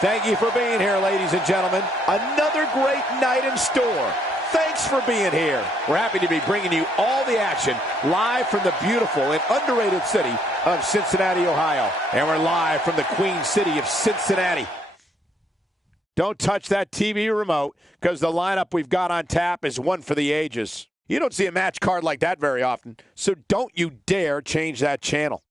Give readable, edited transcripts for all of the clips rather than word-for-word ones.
Thank you for being here, ladies and gentlemen. Another great night in store. Thanks for being here. We're happy to be bringing you all the action live from the beautiful and underrated city of Cincinnati, Ohio. And we're live from the Queen City of Cincinnati. Don't touch that TV remote, because the lineup we've got on tap is one for the ages. You don't see a match card like that very often, so don't you dare change that channel.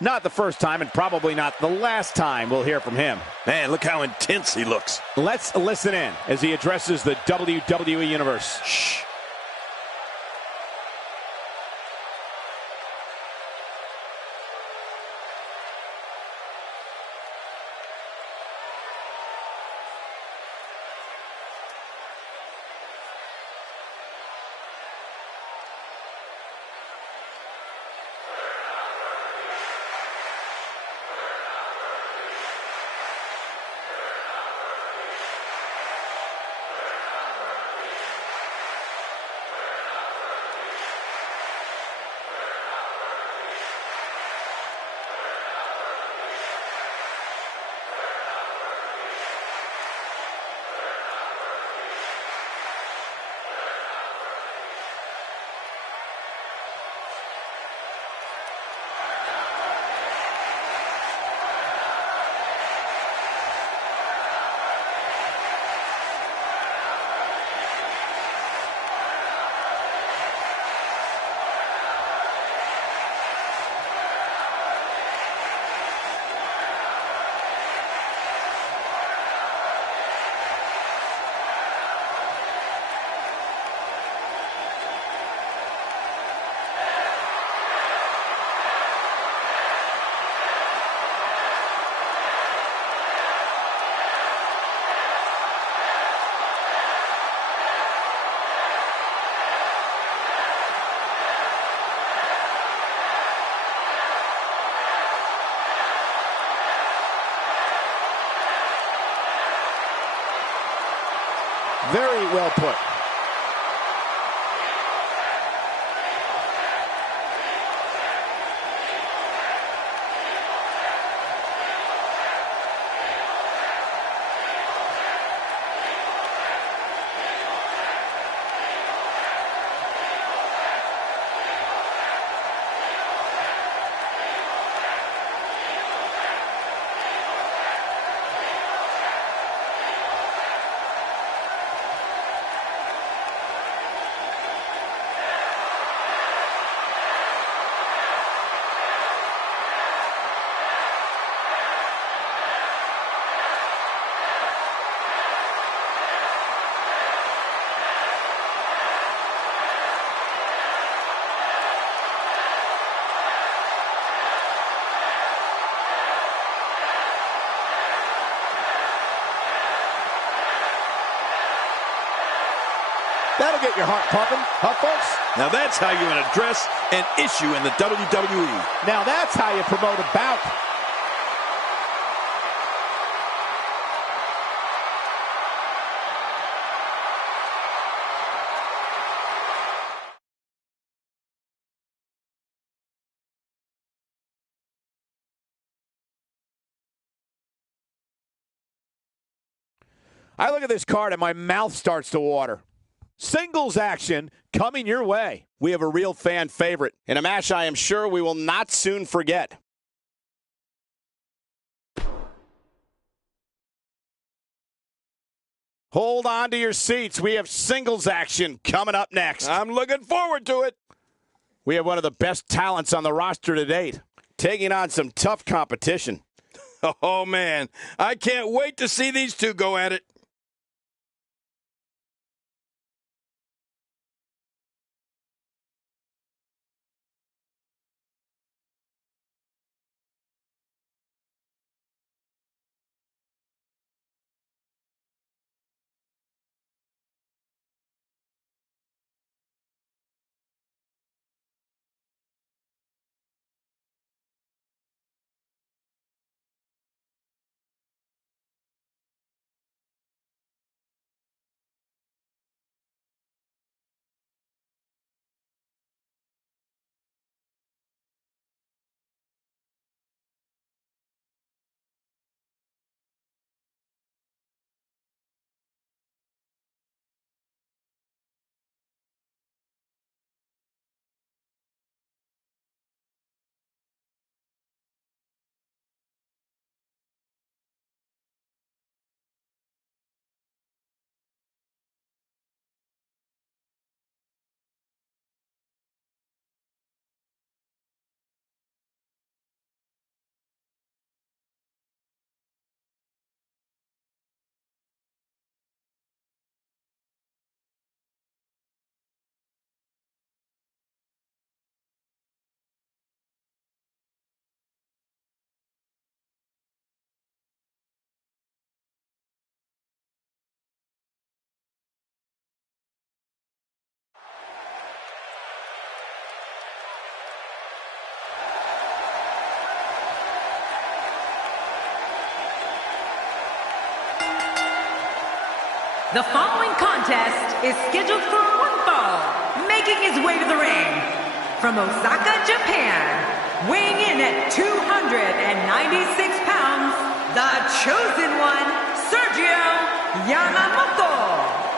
Not the first time, and probably not the last time we'll hear from him. Man, look how intense he looks. Let's listen in as he addresses the WWE Universe. Shh. Very well put. That'll get your heart pumping, huh, folks? Now that's how you address an issue in the WWE. Now that's how you promote a bout. I look at this card and my mouth starts to water. Singles action coming your way. We have a real fan favorite in a match I am sure we will not soon forget. Hold on to your seats. We have singles action coming up next. I'm looking forward to it. We have one of the best talents on the roster to date, taking on some tough competition. Oh, man. I can't wait to see these two go at it. The following contest is scheduled for one fall, making his way to the ring. From Osaka, Japan, weighing in at 296 pounds, the chosen one, Sergio Yamamoto.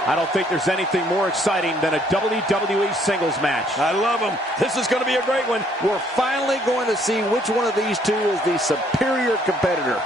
I don't think there's anything more exciting than a WWE singles match. I love them. This is going to be a great one. We're finally going to see which one of these two is the superior competitor.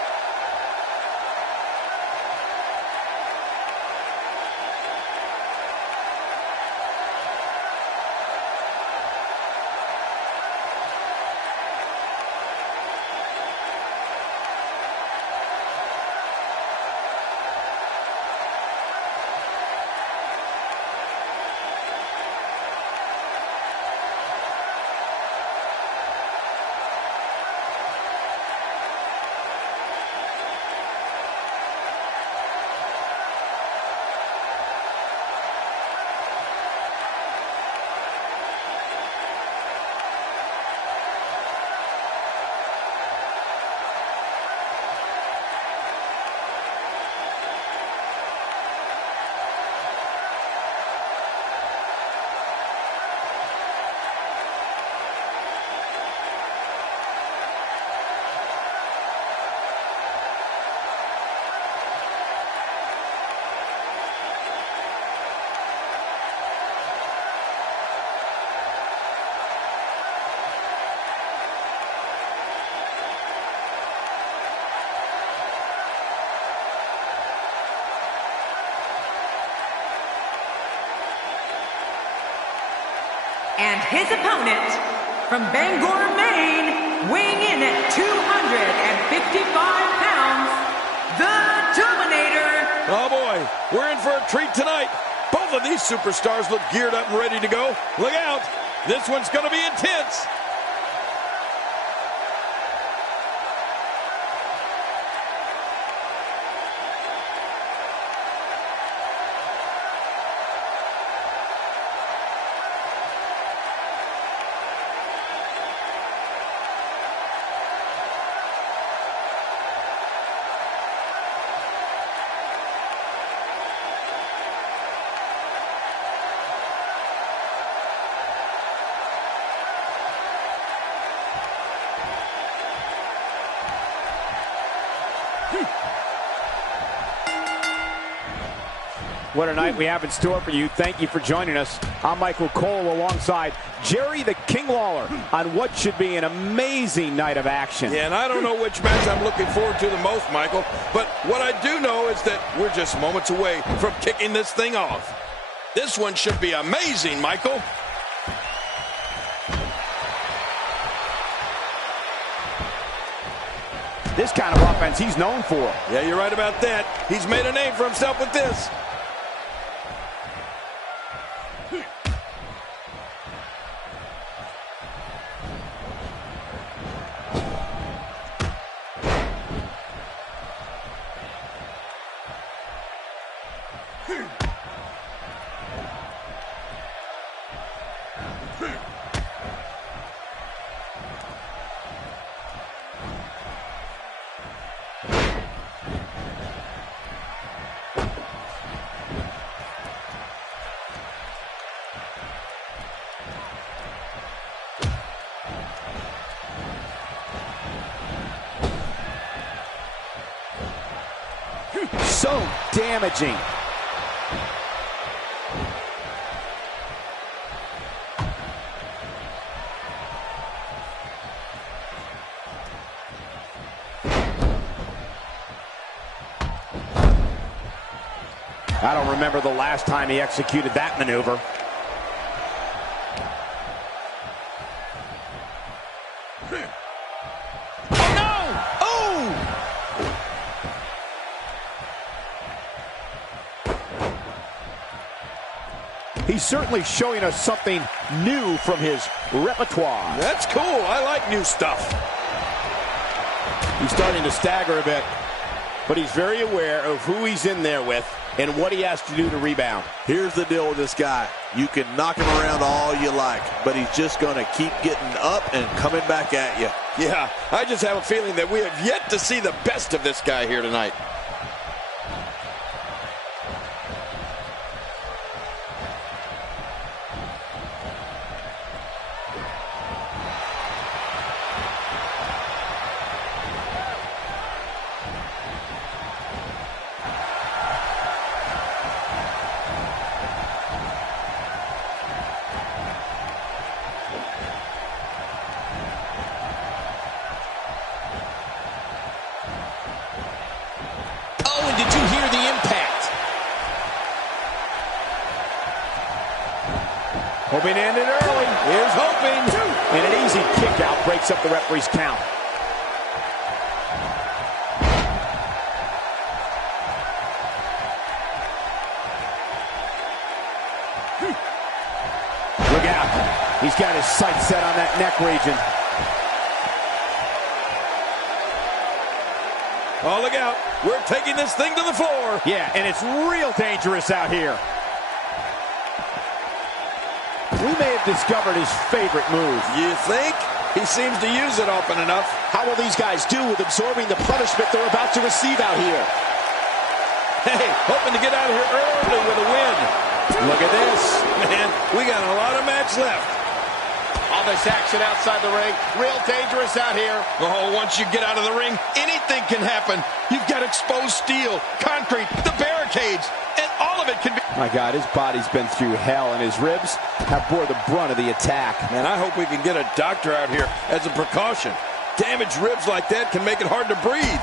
And his opponent, from Bangor, Maine, weighing in at 255 pounds, the Dominator. Oh, boy. We're in for a treat tonight. Both of these superstars look geared up and ready to go. Look out. This one's going to be intense. What a night we have in store for you. Thank you for joining us. I'm Michael Cole alongside Jerry the King Lawler on what should be an amazing night of action. Yeah, and I don't know which match I'm looking forward to the most, Michael, but what I do know is that we're just moments away from kicking this thing off. This one should be amazing, Michael. This kind of offense he's known for. Yeah, you're right about that. He's made a name for himself with this. So damaging. I don't remember the last time he executed that maneuver. He's certainly showing us something new from his repertoire. That's cool. I like new stuff. He's starting to stagger a bit, but he's very aware of who he's in there with and what he has to do to rebound. Here's the deal with this guy. You can knock him around all you like, but he's just going to keep getting up and coming back at you. Yeah, I just have a feeling that we have yet to see the best of this guy here tonight. Hoping to end it early. Here's hoping. And an easy kick out breaks up the referee's count. Look out. He's got his sights set on that neck region. Oh, look out. We're taking this thing to the floor. Yeah, and it's real dangerous out here. We may have discovered his favorite move. You think? He seems to use it often enough. How will these guys do with absorbing the punishment they're about to receive out here? Hey, hoping to get out of here early with a win. Look at this. Man, we got a lot of match left. All this action outside the ring, real dangerous out here. Oh, once you get out of the ring, anything can happen. You've got exposed steel, concrete, the barricades, and all of it can be... My God, his body's been through hell, and his ribs have bore the brunt of the attack. Man, I hope we can get a doctor out here as a precaution. Damaged ribs like that can make it hard to breathe.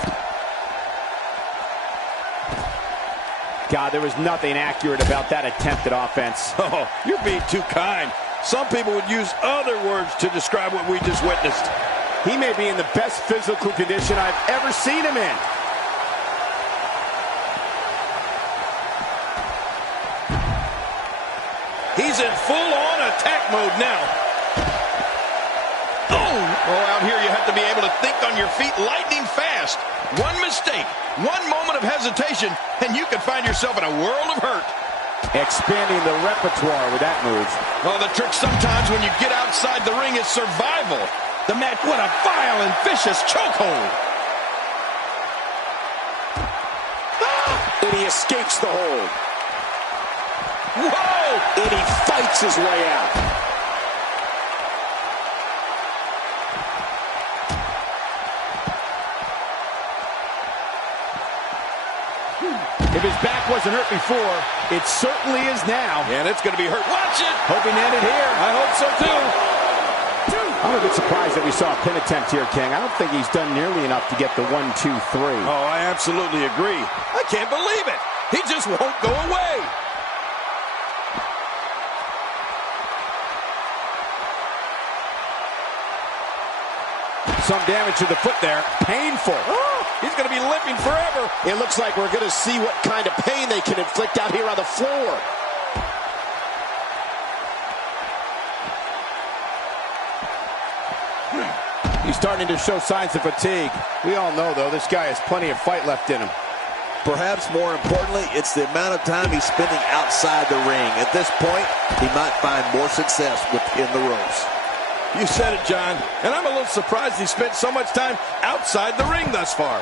God, there was nothing accurate about that attempted offense. Oh, you're being too kind. Some people would use other words to describe what we just witnessed. He may be in the best physical condition I've ever seen him in. He's in full-on attack mode now. Oh, out here you have to be able to think on your feet lightning fast. One mistake, one moment of hesitation, and you could find yourself in a world of hurt. Expanding the repertoire with that move. Well, the trick sometimes when you get outside the ring is survival. The match, what a vile and vicious chokehold. And he escapes the hold. Whoa! And he fights his way out. If his back wasn't hurt before, it certainly is now. And it's going to be hurt. Watch it! Hoping to end it here. I hope so, too. I'm a bit surprised that we saw a pin attempt here, King. I don't think he's done nearly enough to get the 1, 2, 3. Oh, I absolutely agree. I can't believe it. He just won't go away. Some damage to the foot there. Painful. Oh, he's going to be limping forever. It looks like we're going to see what kind of pain they can inflict out here on the floor. He's starting to show signs of fatigue. We all know, though, this guy has plenty of fight left in him. Perhaps more importantly, it's the amount of time he's spending outside the ring. At this point, he might find more success within the ropes. You said it, John. And I'm a little surprised he spent so much time outside the ring thus far.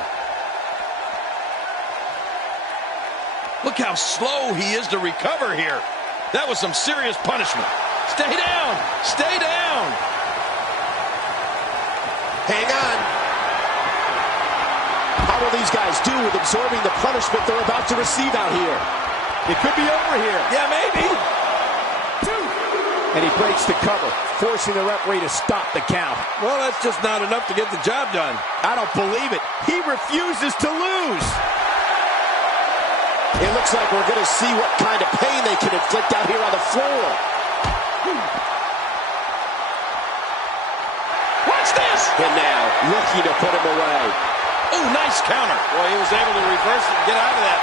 Look how slow he is to recover here. That was some serious punishment. Stay down! Stay down! Hang on. How will these guys do with absorbing the punishment they're about to receive out here? It could be over here. Yeah, maybe. And he breaks the cover, forcing the referee to stop the count. Well, that's just not enough to get the job done. I don't believe it. He refuses to lose. It looks like we're going to see what kind of pain they can inflict out here on the floor. Watch this! And now, looking to put him away. Oh, nice counter. Boy, he was able to reverse it and get out of that.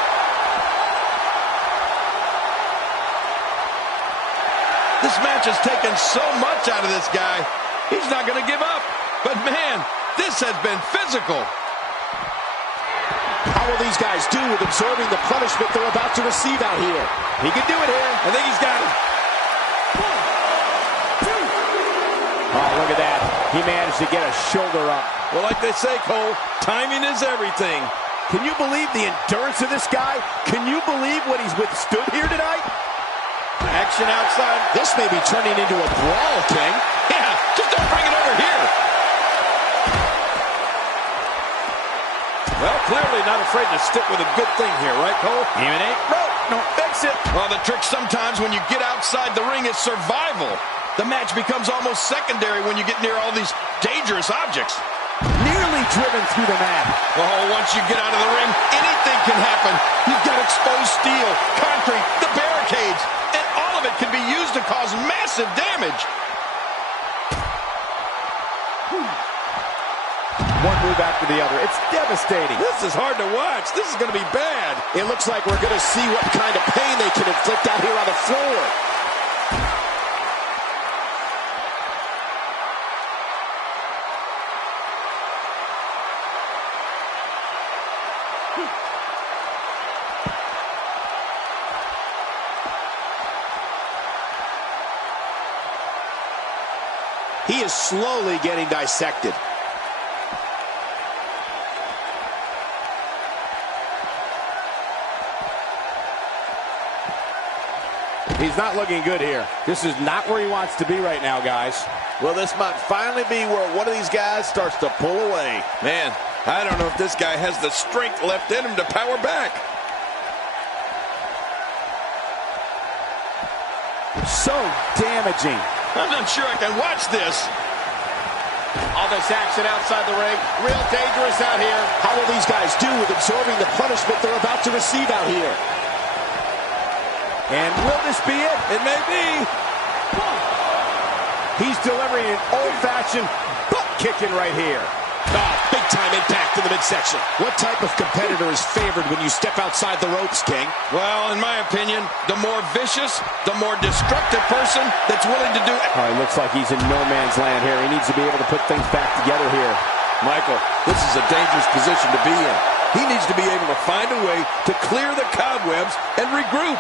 This match has taken so much out of this guy. He's not going to give up. But, man, this has been physical. How will these guys do with absorbing the punishment they're about to receive out here? He can do it here. I think he's got it. 1, 2. Oh, look at that. He managed to get a shoulder up. Well, like they say, Cole, timing is everything. Can you believe the endurance of this guy? Can you believe what he's withstood here tonight? Action outside. This may be turning into a brawl, King. Yeah, just don't bring it over here. Well, clearly not afraid to stick with a good thing here, right, Cole? Even ain't broke. Don't fix it. Well, the trick sometimes when you get outside the ring is survival. The match becomes almost secondary when you get near all these dangerous objects. Nearly driven through the mat. Oh, once you get out of the ring, anything can happen. You've got exposed steel, concrete, the barricades, and all of it can be used to cause massive damage. One move after the other. It's devastating. This is hard to watch. This is going to be bad. It looks like we're going to see what kind of pain they can inflict out here on the floor. He is slowly getting dissected. He's not looking good here. This is not where he wants to be right now, guys. Well, this might finally be where one of these guys starts to pull away. Man, I don't know if this guy has the strength left in him to power back. So damaging. I'm not sure I can watch this. All this action outside the ring, real dangerous out here. How will these guys do with absorbing the punishment they're about to receive out here? And will this be it? It may be. He's delivering an old-fashioned butt kicking right here. Oh, big-time impact in the midsection. What type of competitor is favored when you step outside the ropes, King? Well, in my opinion, the more vicious, the more destructive person that's willing to do it. Oh, it looks like he's in no man's land here. He needs to be able to put things back together here. Michael, this is a dangerous position to be in. He needs to be able to find a way to clear the cobwebs and regroup.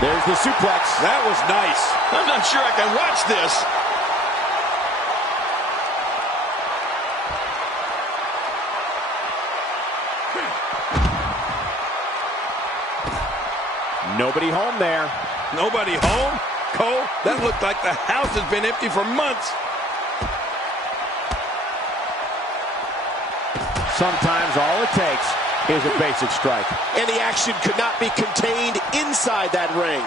There's the suplex. That was nice. I'm not sure I can watch this. Nobody home there. Nobody home? Cole, that looked like the house has been empty for months. Sometimes all it takes is a basic strike. And the action could not be contained inside that ring.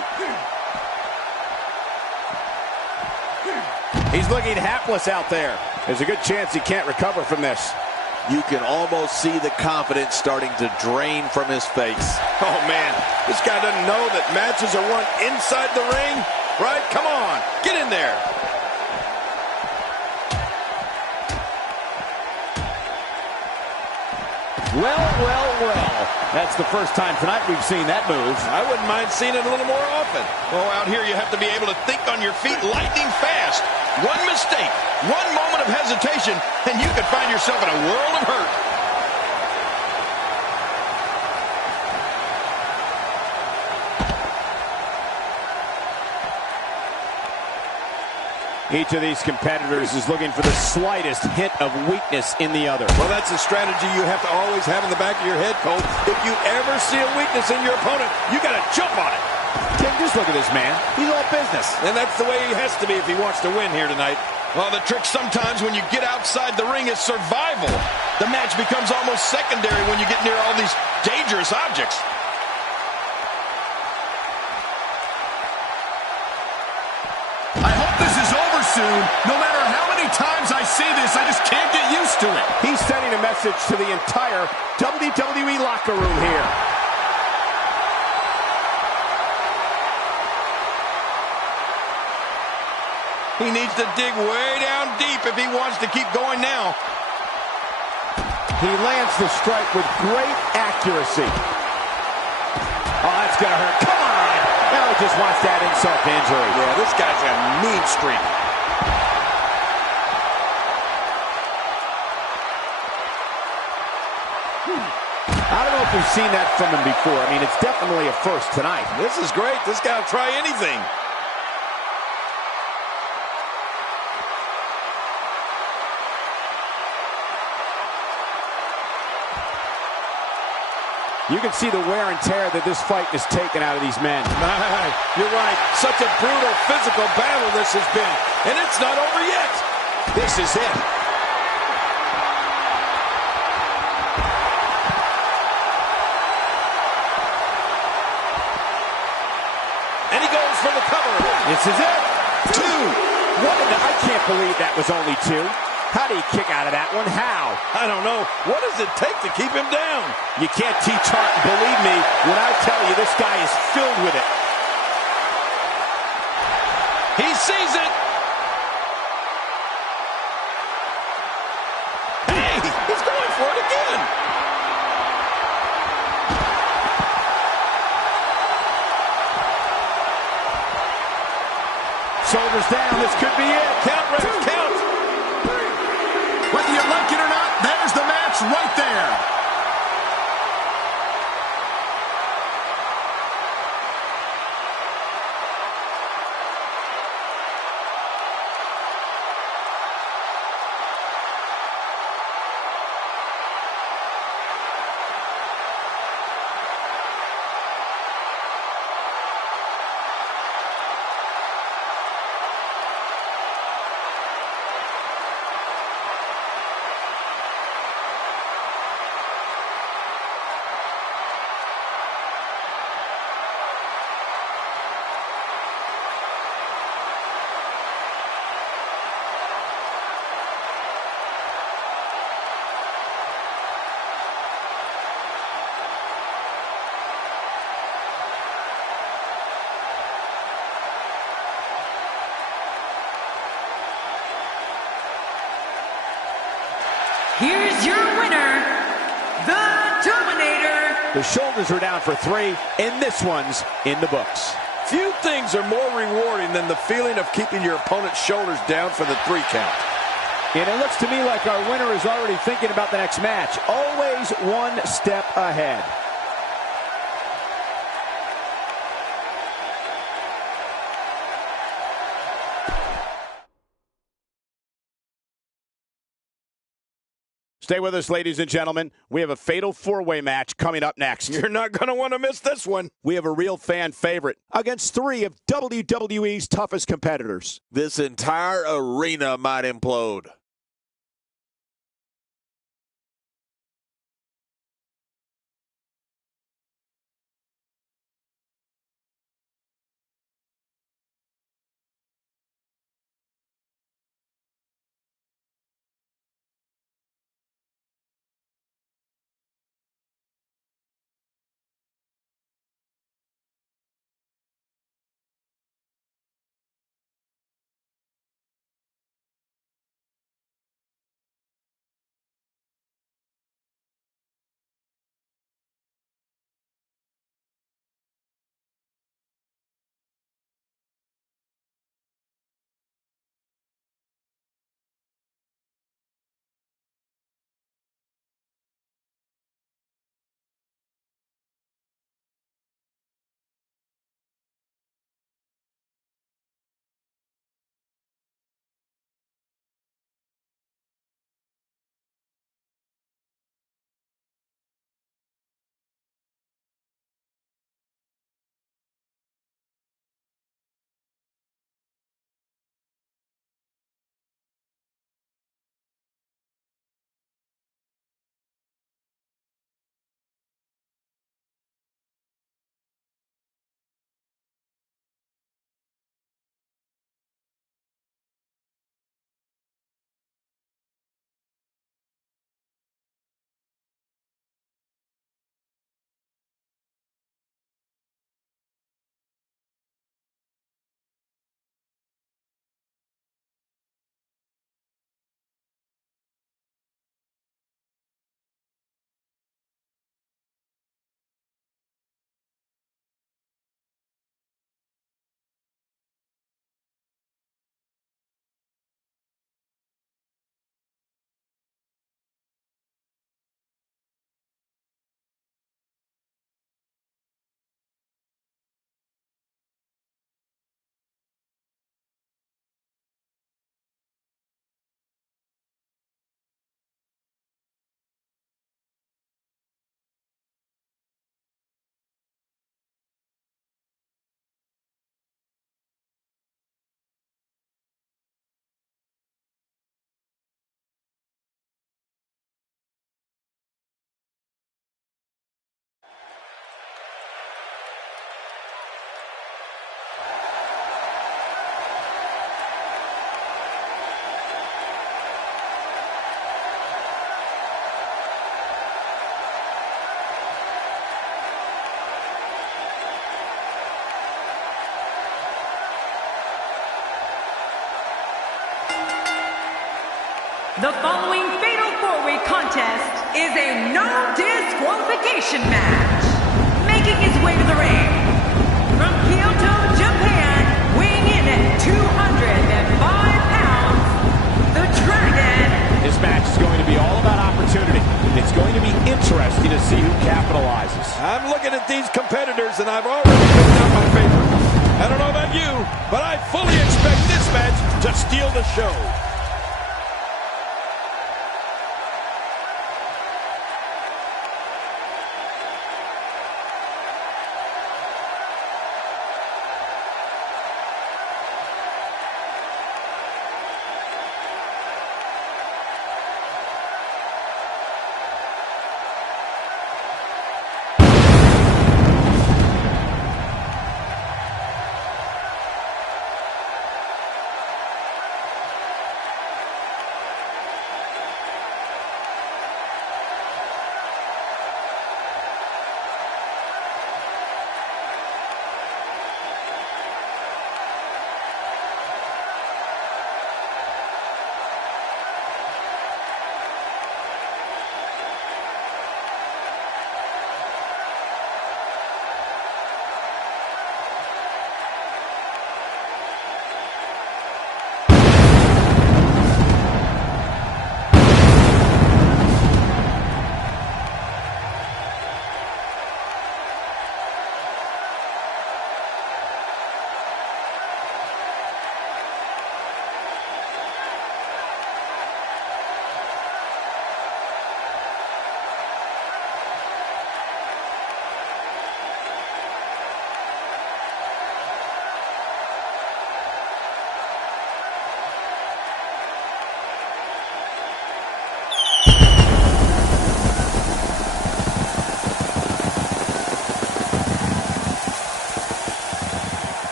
He's looking hapless out there. There's a good chance he can't recover from this. You can almost see the confidence starting to drain from his face. Oh, man, this guy doesn't know that matches are won inside the ring, right? Come on, get in there. Well, well, well. That's the first time tonight we've seen that move. I wouldn't mind seeing it a little more often. Oh, out here you have to be able to think on your feet lightning fast. One mistake, one moment of hesitation, and you could find yourself in a world of hurt. Each of these competitors is looking for the slightest hint of weakness in the other. Well, that's a strategy you have to always have in the back of your head, Cole. If you ever see a weakness in your opponent, you got to jump on it. King, just look at this man. He's all business. And that's the way he has to be if he wants to win here tonight. Well, the trick sometimes when you get outside the ring is survival. The match becomes almost secondary when you get near all these dangerous objects. I hope this is over soon. No matter how many times I see this, I just can't get used to it. He's sending a message to the entire WWE locker room here. He needs to dig way down deep if he wants to keep going now. He lands the strike with great accuracy. Oh, that's going to hurt. Come on! Now he just wants that insult to injury. Yeah, this guy's a mean streak. I don't know if we've seen that from him before. I mean, it's definitely a first tonight. This is great. This guy will try anything. You can see the wear and tear that this fight has taken out of these men. You're right. Such a brutal physical battle this has been. And it's not over yet. This is it. And he goes for the cover. This is it. Two. I can't believe that was only two. How do you kick out of that one? How? I don't know. What does it take to keep him down? You can't teach heart, and believe me when I tell you this guy is filled with it. He sees it. Hey, he's going for it again. Shoulders down. This could be it. Count, Ref, count. Whether you like it or not, there's the match right there. Here's your winner, the Dominator. The shoulders are down for three, and this one's in the books. Few things are more rewarding than the feeling of keeping your opponent's shoulders down for the 3 count. And it looks to me like our winner is already thinking about the next match. Always one step ahead. Stay with us, ladies and gentlemen. We have a fatal 4-way match coming up next. You're not going to want to miss this one. We have a real fan favorite against 3 of WWE's toughest competitors. This entire arena might implode. The following Fatal 4-Way contest is a no disqualification match. Making his way to the ring, from Kyoto, Japan, weighing in at 205 pounds, the Dragon. This match is going to be all about opportunity. It's going to be interesting to see who capitalizes. I'm looking at these competitors, and I've already picked out my favorite. I don't know about you, but I fully expect this match to steal the show.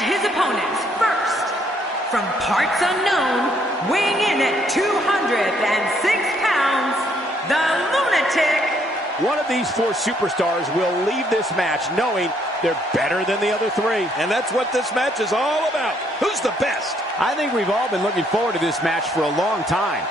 His opponents, first, from parts unknown, weighing in at 206 pounds, the Lunatic. One of these four superstars will leave this match knowing they're better than the other three. And that's what this match is all about. Who's the best? I think we've all been looking forward to this match for a long time.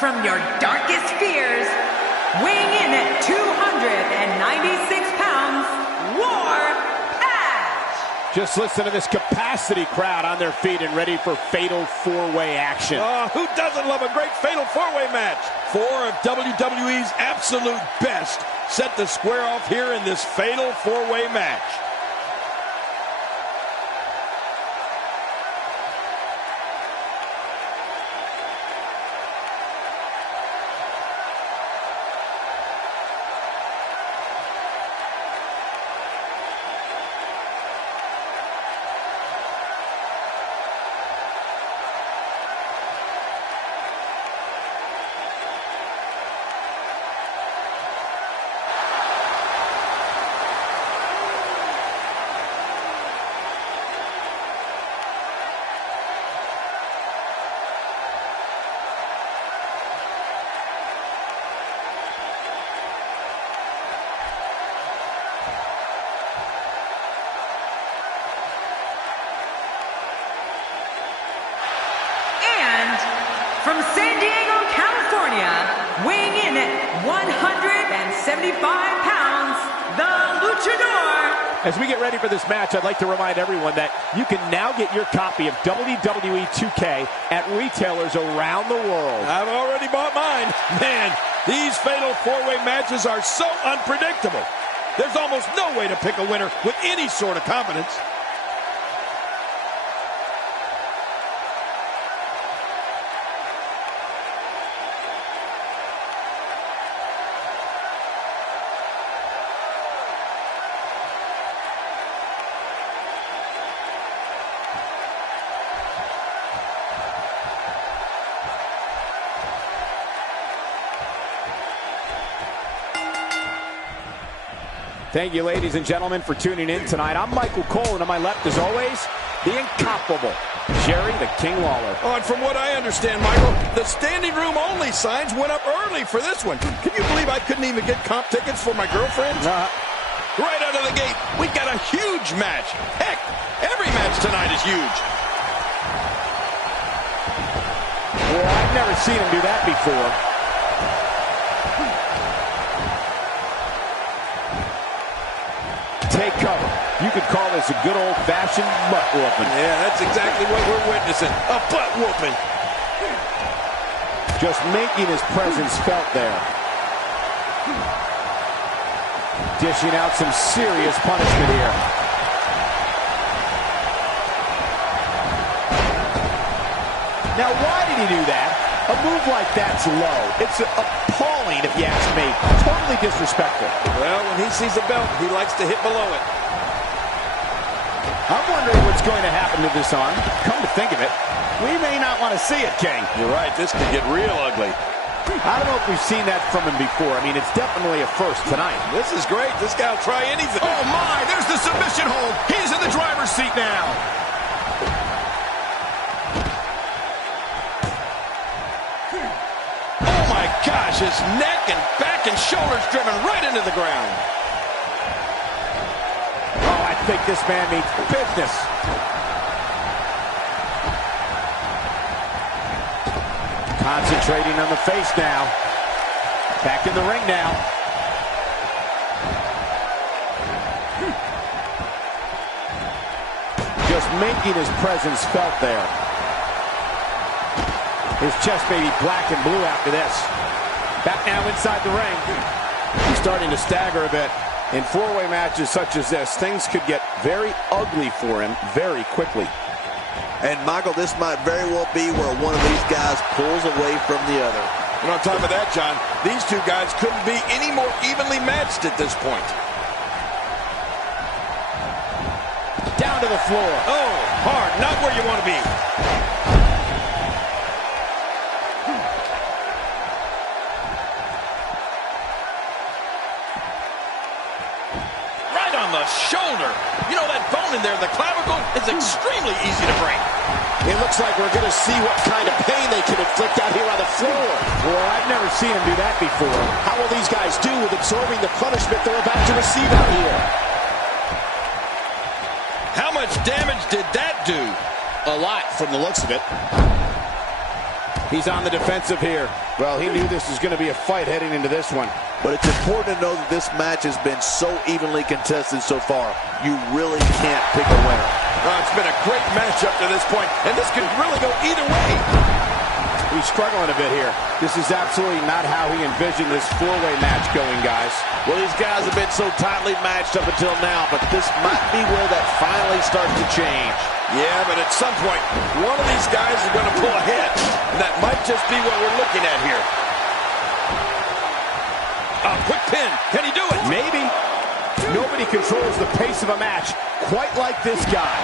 From your darkest fears, weighing in at 296 pounds, War Patch. Just listen to this capacity crowd on their feet and ready for Fatal 4-Way action. Who doesn't love a great Fatal 4-Way match? Four of WWE's absolute best set to square off here in this Fatal 4-Way match. From San Diego, California, weighing in at 175 pounds, the Luchador. As we get ready for this match, I'd like to remind everyone that you can now get your copy of WWE 2K at retailers around the world. I've already bought mine. Man, these Fatal 4-Way matches are so unpredictable. There's almost no way to pick a winner with any sort of confidence. Thank you, ladies and gentlemen, for tuning in tonight. I'm Michael Cole, and on my left, as always, the incomparable Jerry the King Lawler. Oh, and from what I understand, Michael, the standing room only signs went up early for this one. Can you believe I couldn't even get comp tickets for my girlfriend? Right out of the gate, we got a huge match. Heck, every match tonight is huge. Well, I've never seen him do that before. Take cover. You could call this a good old-fashioned butt whooping. Yeah, that's exactly what we're witnessing. A butt whooping. Just making his presence felt there. Dishing out some serious punishment here. Now, why did he do that? A move like that's low. It's appalling, if you ask me. Totally disrespectful. Well, when he sees a belt, he likes to hit below it. I'm wondering what's going to happen to this arm. Come to think of it, we may not want to see it, King. You're right. This could get real ugly. I don't know if we've seen that from him before. I mean, it's definitely a first tonight. This is great. This guy will try anything. Oh, my. There's the submission hold. He's in the driver's seat now. Gosh, his neck and back and shoulders driven right into the ground. Oh, I think this man means business. Concentrating on the face now. Back in the ring now. Just making his presence felt there. His chest may be black and blue after this. Back now inside the ring. He's starting to stagger a bit. In four-way matches such as this, things could get very ugly for him very quickly. And, Michael, this might very well be where one of these guys pulls away from the other. And on top of that, John, these two guys couldn't be any more evenly matched at this point. Down to the floor. Oh, hard. Not where you want to be. Shoulder. You know, that bone in there, the clavicle, is extremely easy to break. It looks like we're going to see what kind of pain they can inflict out here on the floor. Well, I've never seen him do that before. How will these guys do with absorbing the punishment they're about to receive out here? How much damage did that do? A lot from the looks of it. He's on the defensive here. Well, he knew this was going to be a fight heading into this one. But it's important to know that this match has been so evenly contested so far. You really can't pick a winner. It's been a great match up to this point, and this could really go either way. He's struggling a bit here. This is absolutely not how he envisioned this four-way match going, guys. Well, these guys have been so tightly matched up until now, but this might be where that finally starts to change. Yeah, but at some point, one of these guys is going to pull ahead, and that might just be what we're looking at here. A quick pin. Can he do it? Maybe. Nobody controls the pace of a match quite like this guy.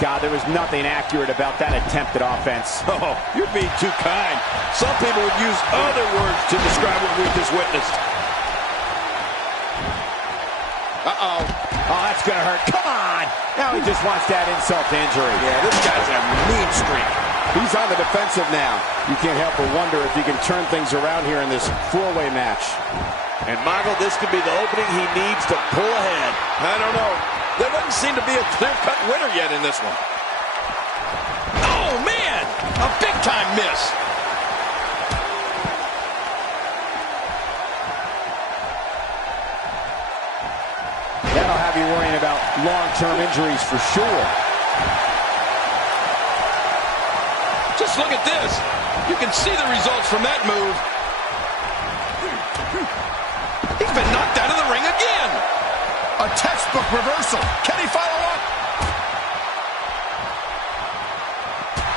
God, there was nothing accurate about that attempt at offense. Oh, you're being too kind. Some people would use other words to describe what we just witnessed. Uh-oh. Oh, that's going to hurt. Come on. Now he just wants that insult to injury. Yeah, this guy's a mean streak. He's on the defensive now. You can't help but wonder if he can turn things around here in this four-way match. And, Michael, this could be the opening he needs to pull ahead. I don't know. There doesn't seem to be a clear-cut winner yet in this one. Oh, man! A big-time miss. That'll have you worrying about long-term injuries for sure. Just look at this. You can see the results from that move. textbook reversal. Can he follow up?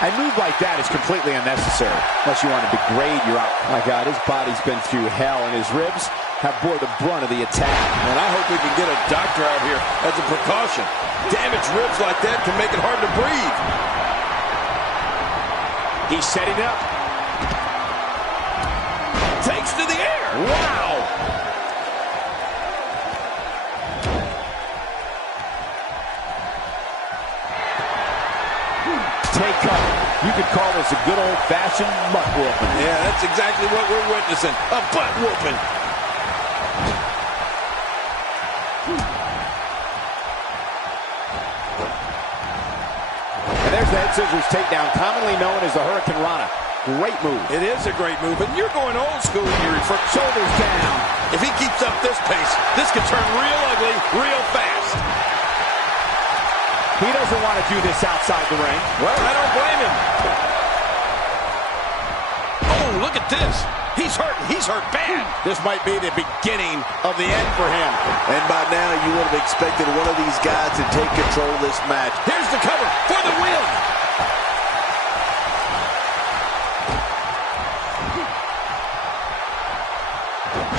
A move like that is completely unnecessary, unless you want to degrade your out. My God, his body's been through hell, and his ribs have bore the brunt of the attack. And I hope we can get a doctor out here as a precaution. Damaged ribs like that can make it hard to breathe. He's setting up. Takes to the air. Wow! Take cover. You could call this a good old-fashioned butt whooping. Yeah, that's exactly what we're witnessing. A butt whooping. And there's the head scissors takedown, commonly known as the Hurricane Rana. Great move. It is a great move, and you're going old school when you refer. Shoulders down. If he keeps up this pace, this could turn real ugly real fast. He doesn't want to do this outside the ring. Well, I don't blame him. Oh, look at this. He's hurt. He's hurt bad. This might be the beginning of the end for him. And by now, you would have expected one of these guys to take control of this match. Here's the cover for the win.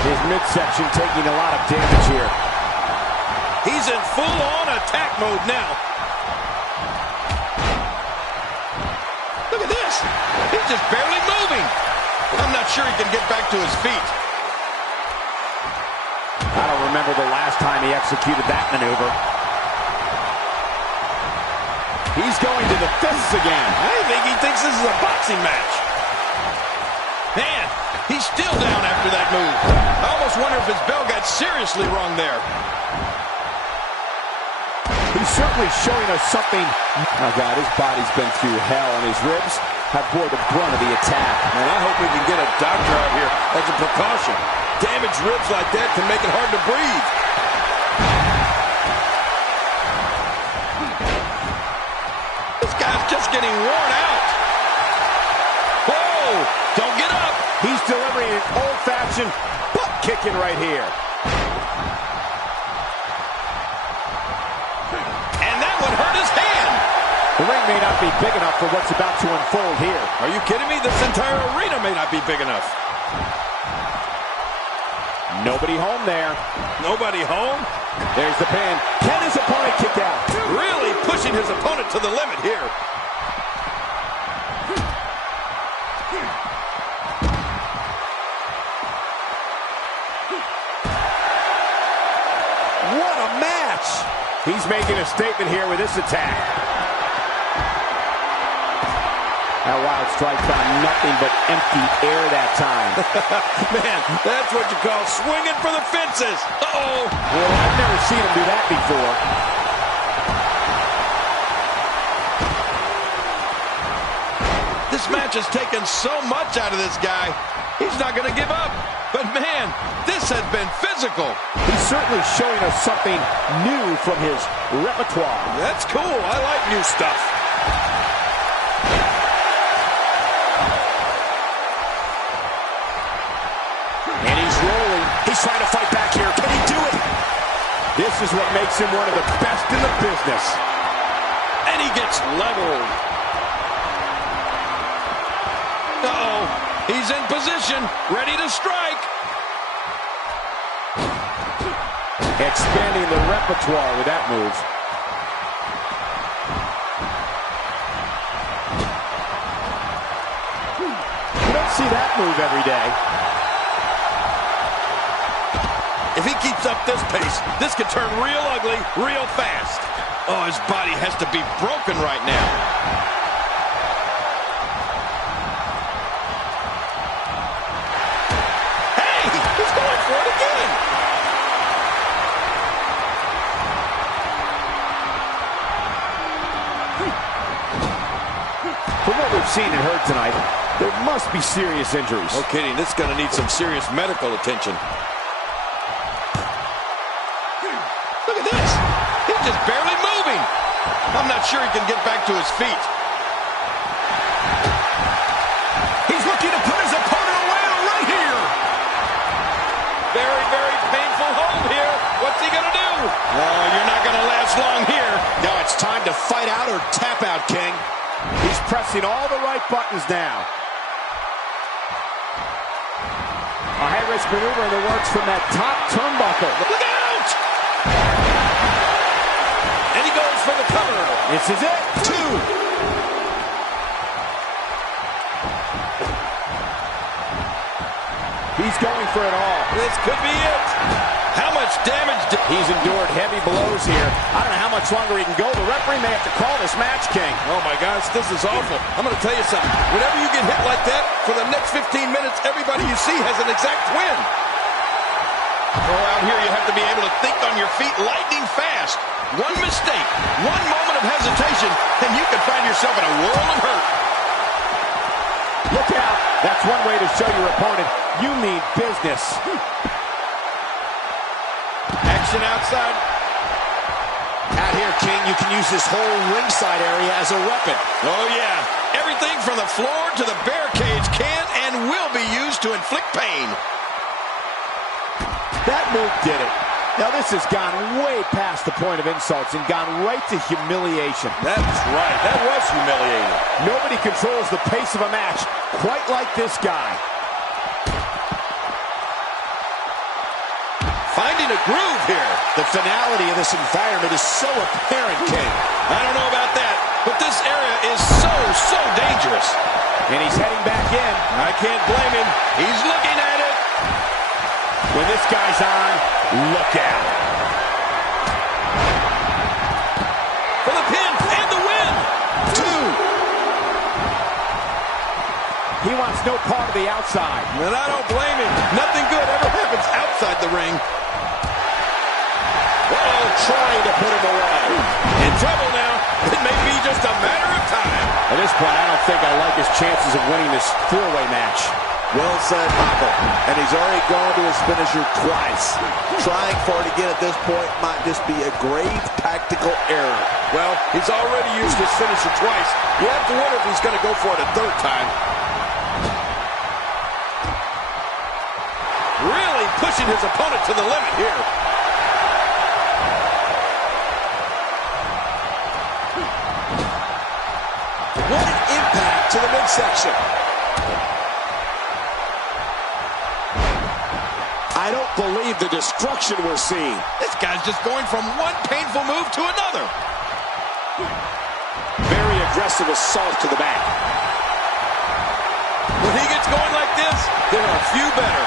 His midsection taking a lot of damage here. He's in full-on attack mode now. Look at this. He's just barely moving. I'm not sure he can get back to his feet. I don't remember the last time he executed that maneuver. He's going to the fists again. I think he thinks this is a boxing match. Man, he's still down after that move. I almost wonder if his bell got seriously wrong there. He's certainly showing us something. Oh, God, his body's been through hell, and his ribs have bore the brunt of the attack. And I hope we can get a doctor out here as a precaution. Damaged ribs like that can make it hard to breathe. This guy's just getting worn out. Whoa! Don't get up. He's delivering an old-fashioned butt kicking right here. And that one hurt his hand. The ring may not be big enough for what's about to unfold here. Are you kidding me? This entire arena may not be big enough. Nobody home there. Nobody home? There's the pin. Can his opponent kick out? Really pushing his opponent to the limit here. What a match! He's making a statement here with this attack. That wild strike found nothing but empty air that time. Man, that's what you call swinging for the fences. Uh-oh. Well, I've never seen him do that before. This match has taken so much out of this guy. He's not going to give up. But, man, this has been physical. He's certainly showing us something new from his repertoire. That's cool. I like new stuff. And he's rolling. He's trying to fight back here. Can he do it? This is what makes him one of the best in the business. And he gets leveled. Uh-oh. He's in position, ready to strike. Expanding the repertoire with that move. You don't see that move every day. If he keeps up this pace, this could turn real ugly real fast. Oh, his body has to be broken right now. Hey, he's going for it again. From what we've seen and heard tonight, there must be serious injuries. No kidding, this is going to need some serious medical attention. Look at this. He's just barely moving. I'm not sure he can get back to his feet. He's looking to put his opponent away right here. Very, very painful hold here. What's he going to do? Oh, you're not going to last long here. Now it's time to fight out or tap out, King. He's pressing all the right buttons now. A high-risk maneuver in the works from that top turnbuckle. Look out! And he goes for the cover. This is it. 2. He's going for it all. This could be it. How much damage? He's endured heavy blows here. I don't know how much longer he can go. The referee may have to call this match, King. Oh, my gosh, this is awful. I'm going to tell you something. Whenever you get hit like that, for the next 15 minutes, everybody you see has an exact win. Oh, out here you have to be able to think on your feet lightning fast. One mistake, one moment of hesitation, and you can find yourself in a world of hurt. Look out. That's one way to show your opponent you mean business. Action outside. Out here, King, you can use this whole ringside area as a weapon. Oh, yeah. Everything from the floor to the barricades can and will be used to inflict pain. That move did it. Now this has gone way past the point of insults and gone right to humiliation. That's right. That was humiliating. Nobody controls the pace of a match quite like this guy. Finding a groove here. The finality of this environment is so apparent, King. I don't know about that, but this area is so dangerous. And he's heading back in. I can't blame him. He's looking at it. When this guy's on, look out. For the pin and the win. 2. He wants no part of the outside. And I don't blame him. Nothing good ever happens outside the ring. Oh, trying to put him away. In trouble now. It may be just a matter of time. At this point, I don't think I like his chances of winning this four-way match. Well said, Michael. And he's already gone to his finisher twice. Trying for it again at this point might just be a grave tactical error. Well, he's already used his finisher twice. You have to wonder if he's going to go for it a third time. Really pushing his opponent to the limit here. What an impact to the midsection. I don't believe the destruction we're seeing. This guy's just going from one painful move to another. Very aggressive assault to the back. When he gets going like this, there are few better.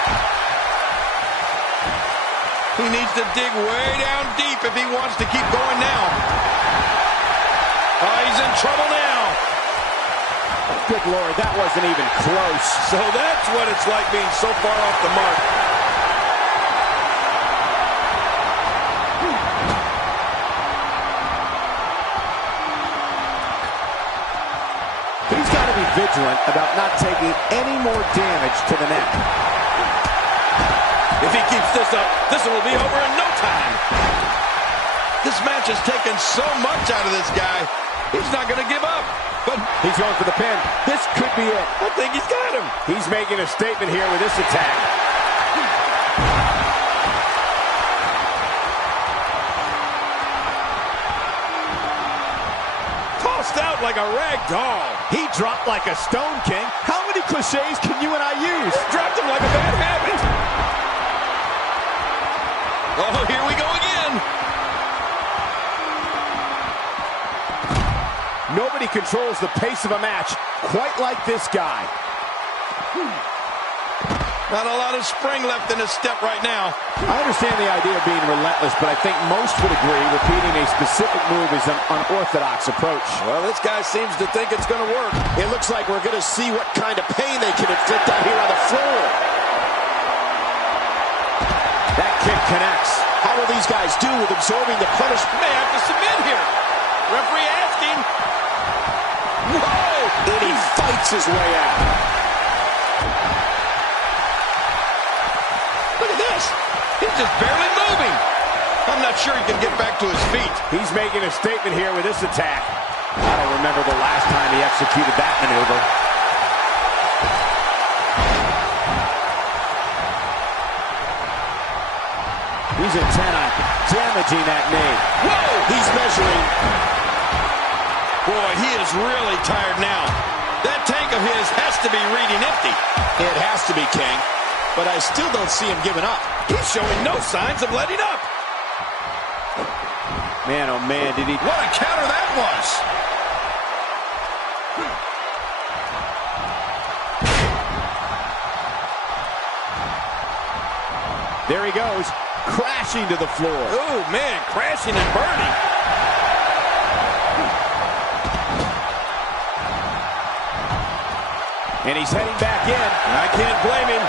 He needs to dig way down deep if he wants to keep going now. Oh, he's in trouble now. Good Lord, that wasn't even close. So that's what it's like being so far off the mark. He's got to be vigilant about not taking any more damage to the neck. If he keeps this up, this will be over in no time. This match has taken so much out of this guy. He's not going to give up. But he's going for the pin. This could be it. I think he's got him. He's making a statement here with this attack. Tossed out like a rag doll. He dropped like a stone, King. How many cliches can you and I use? Dropped him like a bad habit. Oh, here we go again. Nobody controls the pace of a match quite like this guy. Not a lot of spring left in his step right now. I understand the idea of being relentless, but I think most would agree repeating a specific move is an unorthodox approach. Well, this guy seems to think it's going to work. It looks like we're going to see what kind of pain they can inflict out here on the floor. That kick connects. How will these guys do with absorbing the punishment? May have to submit here. Referee asking. Whoa! And he fights his way out. Look at this. He's just barely moving. I'm not sure he can get back to his feet. He's making a statement here with this attack. I don't remember the last time he executed that maneuver. He's intent on damaging that knee. Whoa! He's measuring. Boy, he is really tired now. That tank of his has to be reading empty. It has to be, King. But I still don't see him giving up. He's showing no signs of letting up. Man, oh man, did he... What a counter that was. There he goes, crashing to the floor. Oh, man, crashing and burning. And he's heading back in. I can't blame him.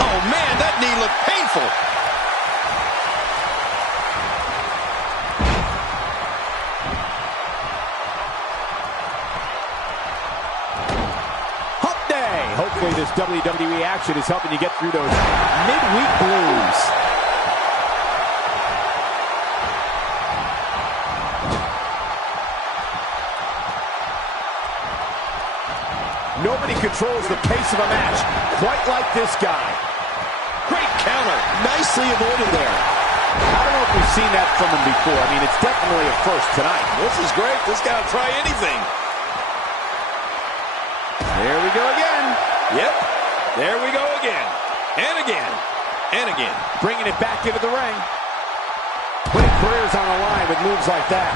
Oh, man, that knee looked painful. Hump day. Hopefully this WWE action is helping you get through those midweek blues. Nobody controls the pace of a match quite like this guy. Great counter. Nicely avoided there. I don't know if we've seen that from him before. I mean, it's definitely a first tonight. This is great. This guy will try anything. There we go again. Yep. There we go again. And again. And again. Bringing it back into the ring. Putting careers on the line with moves like that.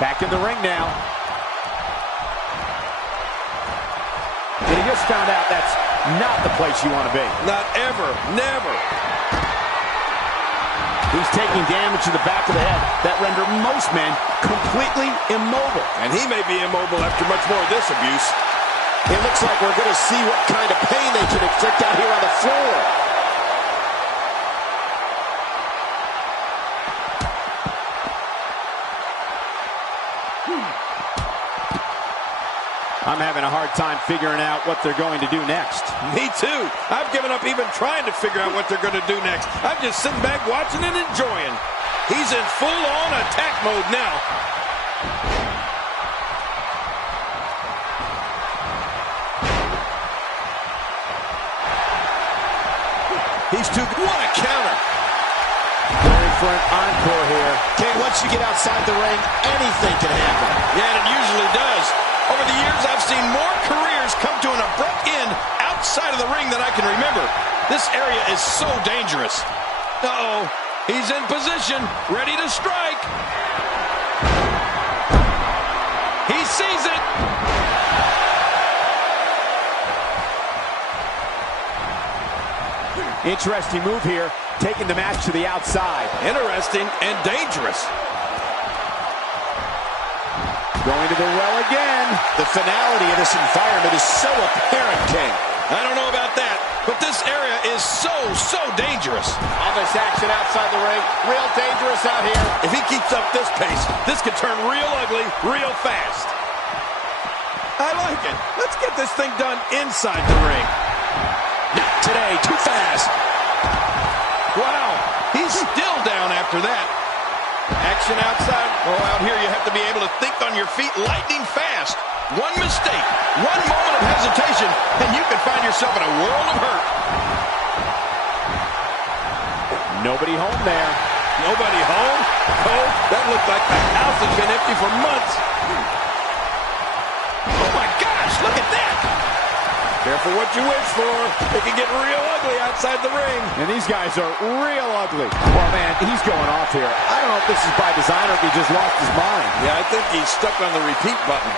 Back in the ring now. And he just found out that's not the place you want to be. Not ever. Never. He's taking damage to the back of the head that render most men completely immobile. And he may be immobile after much more of this abuse. It looks like we're going to see what kind of pain they can inflict out here on the floor. I'm having a hard time figuring out what they're going to do next. Me too. I've given up even trying to figure out what they're going to do next. I'm just sitting back watching and enjoying. He's in full-on attack mode now. He's too good. What a counter. Going for an encore here. Okay, once you get outside the ring, anything can happen. Yeah, and it usually does. Over the years, I've seen more careers come to an abrupt end outside of the ring than I can remember. This area is so dangerous. Uh-oh. He's in position, ready to strike. He sees it. Interesting move here, taking the match to the outside. Interesting and dangerous. Going to the well again. The finality of this environment is so apparent, King. I don't know about that, but this area is so dangerous. All this action outside the ring, real dangerous out here. If he keeps up this pace, this could turn real ugly real fast. I like it. Let's get this thing done inside the ring. Not today, too fast. Wow, he's still down after that. Action outside. Oh, out here you have to be able to think on your feet lightning fast. One mistake, one moment of hesitation, and you could find yourself in a world of hurt. Nobody home there. Nobody home? Oh, that looked like the house has been empty for months. Oh my gosh, look at that. Careful what you wish for. It can get real ugly outside the ring. And these guys are real ugly. Well, man, he's going off here. I don't know if this is by design or if he just lost his mind. Yeah, I think he's stuck on the repeat button.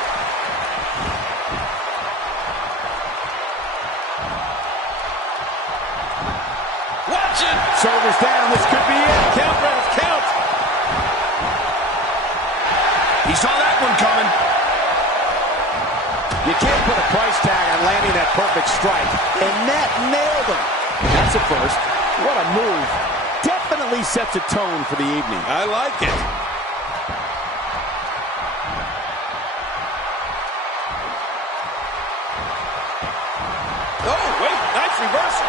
Watch it. Shoulders down. This could be it. Count, Ralph, count. He saw that one coming. You can't put a price tag on landing that perfect strike. And that nailed him. That's a first. What a move. Definitely sets a tone for the evening. I like it. Oh, wait, nice reversal.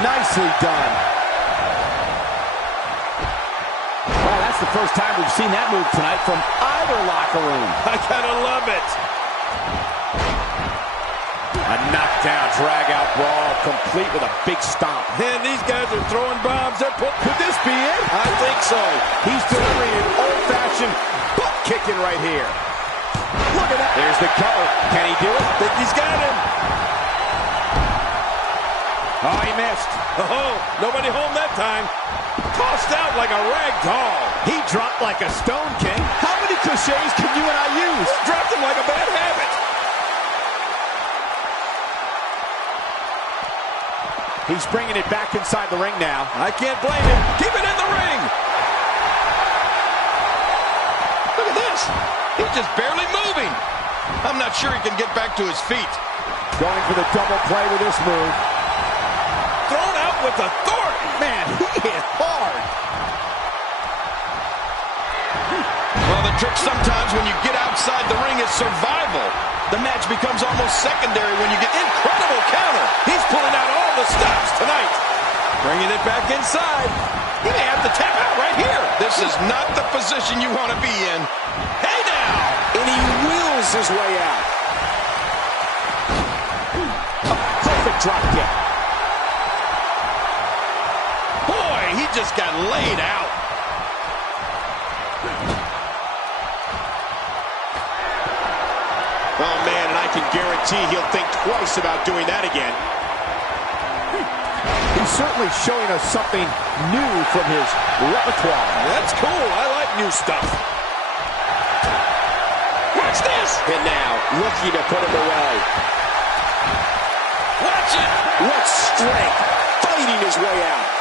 Nicely done. Well, that's the first time we've seen that move tonight from either locker room. I gotta love it. A knockdown, drag-out brawl, complete with a big stomp. And these guys are throwing bombs. Could this be it? I think so. He's delivering an old-fashioned butt kicking right here. Look at that. There's the cover. Can he do it? Think he's got him. Oh, he missed. Oh, nobody home that time. Tossed out like a rag doll. He dropped like a stone, King. How many cliches can you and I use? Dropped him like a bad habit. He's bringing it back inside the ring now. I can't blame him. Keep it in the ring. Look at this. He's just barely moving. I'm not sure he can get back to his feet. Going for the double play with this move. Thrown out with authority. Man, he hit hard. Well, the trick sometimes when you get outside the ring is survival. The match becomes almost secondary when you get incredible counter. He's pulling out all the stops tonight. Bringing it back inside. He may have to tap out right here. This is not the position you want to be in. Hey now! And he wills his way out. A perfect drop kick. Boy, he just got laid out. Oh, man, and I can guarantee he'll think twice about doing that again. He's certainly showing us something new from his repertoire. That's cool. I like new stuff. Watch this. And now, looking to put him away. Watch it. What strength, fighting his way out.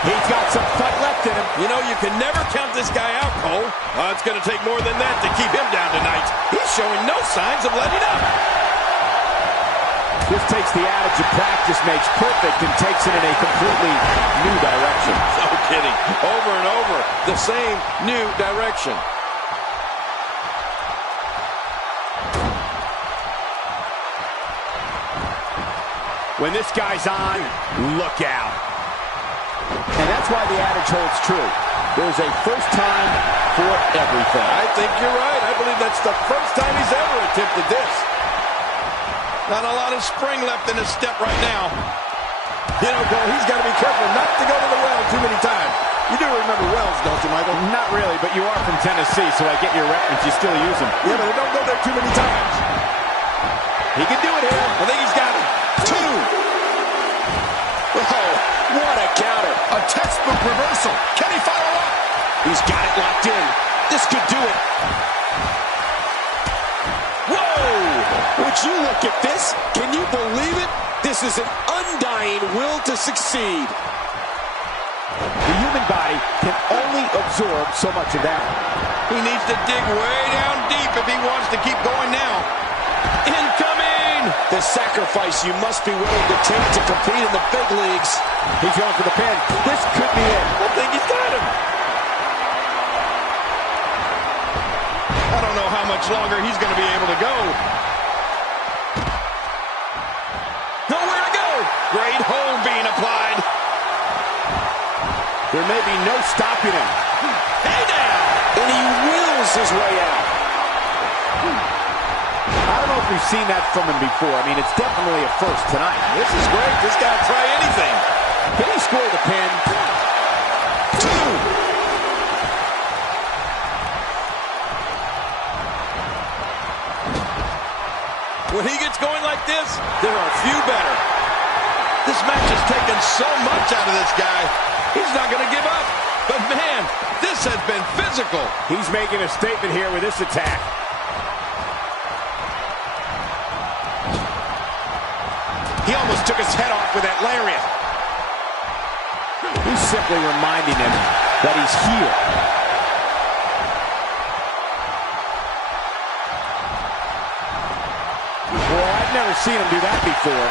He's got some fight left in him. You know, you can never count this guy out, Cole. It's going to take more than that to keep him down tonight. He's showing no signs of letting up. This takes the adage of practice makes perfect and takes it in a completely new direction. No kidding. Over and over, the same new direction. When this guy's on, look out. And that's why the adage holds true. There's a first time for everything. I think you're right. I believe that's the first time he's ever attempted this. Not a lot of spring left in his step right now. You know, Cole, he's got to be careful not to go to the well too many times. You do remember wells, don't you, Michael? Not really, but you are from Tennessee, so I get your reference. You still use them. Yeah, but don't go there too many times. He can do it here. I think he's got it. 2. Oh, what a counter. A textbook reversal. Can he follow up? He's got it locked in. This could do it. Whoa! Would you look at this? Can you believe it? This is an undying will to succeed. The human body can only absorb so much of that. He needs to dig way down deep if he wants to keep going now. Incoming! The sacrifice you must be willing to take to compete in the big leagues. He's going for the pin. This could be it. I think he's got him. I don't know how much longer he's going to be able to go. Nowhere to go. Great hold being applied. There may be no stopping him. Hey now! And he wills his way out. I don't know if we've seen that from him before. I mean, it's definitely a first tonight. This is great. This guy will try anything. Can he score the pin? 2. When he gets going like this, there are few better. This match has taken so much out of this guy. He's not going to give up. But man, this has been physical. He's making a statement here with this attack. He almost took his head off with that lariat. He's simply reminding him that he's here. Well, I've never seen him do that before.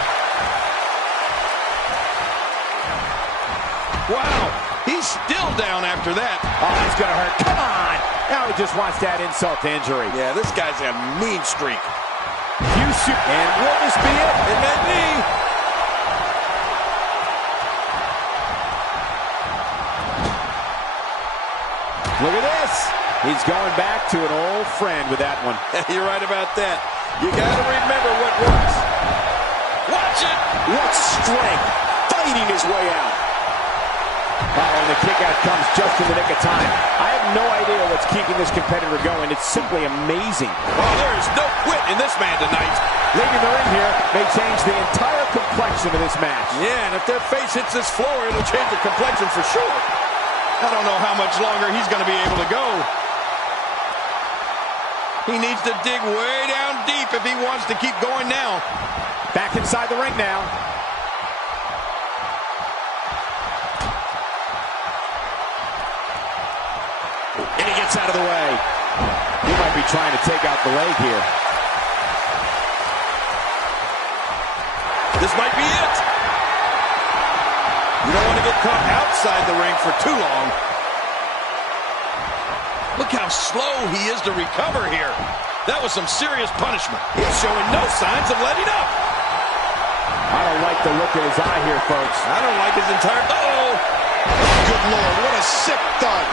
Wow, he's still down after that. Oh, that's going to hurt. Come on. Now he just wants that insult to injury. Yeah, this guy's a mean streak. And will this be it? It may be. Look at this. He's going back to an old friend with that one. You're right about that. You got to remember what works. Watch it. What strength. Fighting his way out. And the kick out comes just in the nick of time. I have no idea what's keeping this competitor going. It's simply amazing. Oh, there is no quit in this man tonight. Leaving the ring here may change the entire complexion of this match. Yeah, and if their face hits this floor, it'll change the complexion for sure. I don't know how much longer he's going to be able to go. He needs to dig way down deep if he wants to keep going now. Back inside the ring now. And he gets out of the way. He might be trying to take out the leg here. This might be it. You don't want to get caught outside the ring for too long. Look how slow he is to recover here. That was some serious punishment. He's showing no signs of letting up. I don't like the look in his eye here, folks. I don't like his entire... Uh-oh. Good Lord, what a sick thud.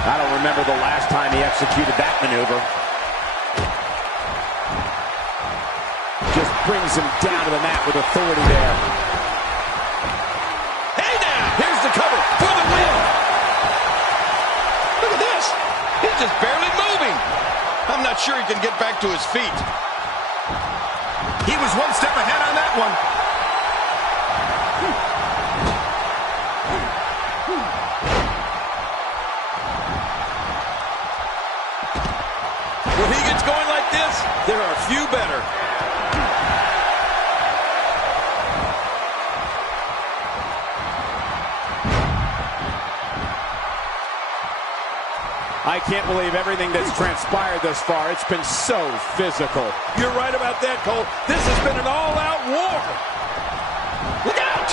I don't remember the last time he executed that maneuver. Just brings him down to the mat with authority there. Hey now, here's the cover for the win. Look at this. He's just barely moving. I'm not sure he can get back to his feet. He was one step ahead on that one. When he gets going like this, there are few better. I can't believe everything that's transpired thus far. It's been so physical. You're right about that, Cole. This has been an all-out war. Look out!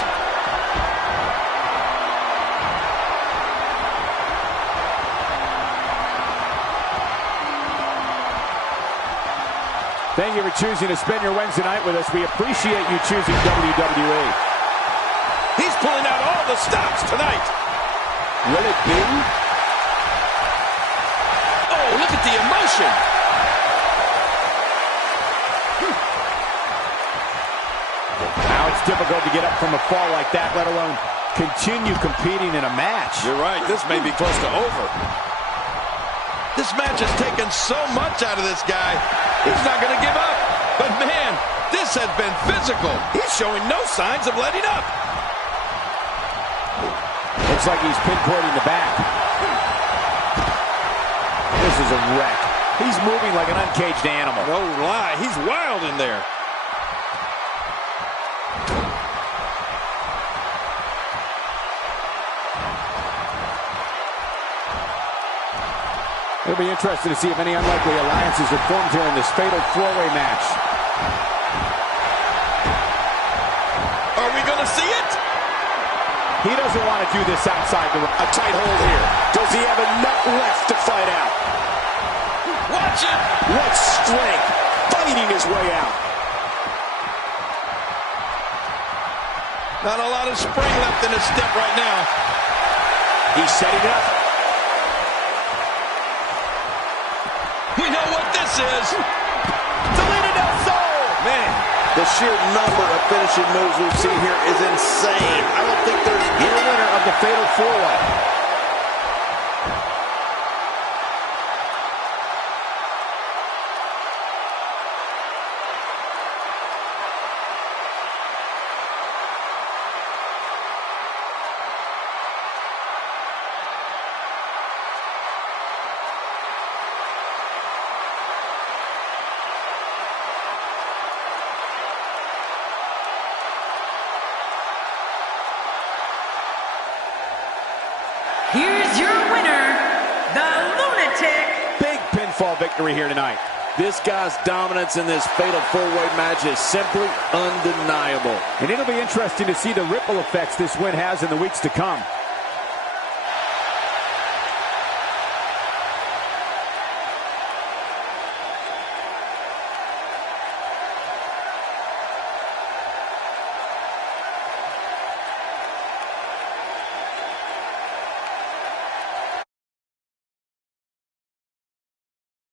Thank you for choosing to spend your Wednesday night with us. We appreciate you choosing WWE. He's pulling out all the stops tonight. Will it be? Oh, look at the emotion. Now it's difficult to get up from a fall like that, let alone continue competing in a match. You're right. This may be close to over. This match has taken so much out of this guy. He's not going to give up. But, man, this has been physical. He's showing no signs of letting up. Looks like he's pinpointing the back. This is a wreck. He's moving like an uncaged animal. No lie. He's wild in there. It'll be interesting to see if any unlikely alliances are formed here in this fatal four-way match. Are we going to see it? He doesn't want to do this outside the ring. A tight hold here. Does he have enough left to fight out? Watch it. What strength. Fighting his way out. Not a lot of spring left in his step right now. He's setting up. We know what this is. Toledo del Sol! Man, the sheer number of finishing moves we've seen here is insane. I don't think there's Your winner of the fatal four-way. Here's your winner, the Lunatic. Big pinfall victory here tonight. This guy's dominance in this fatal four-way match is simply undeniable. And it'll be interesting to see the ripple effects this win has in the weeks to come.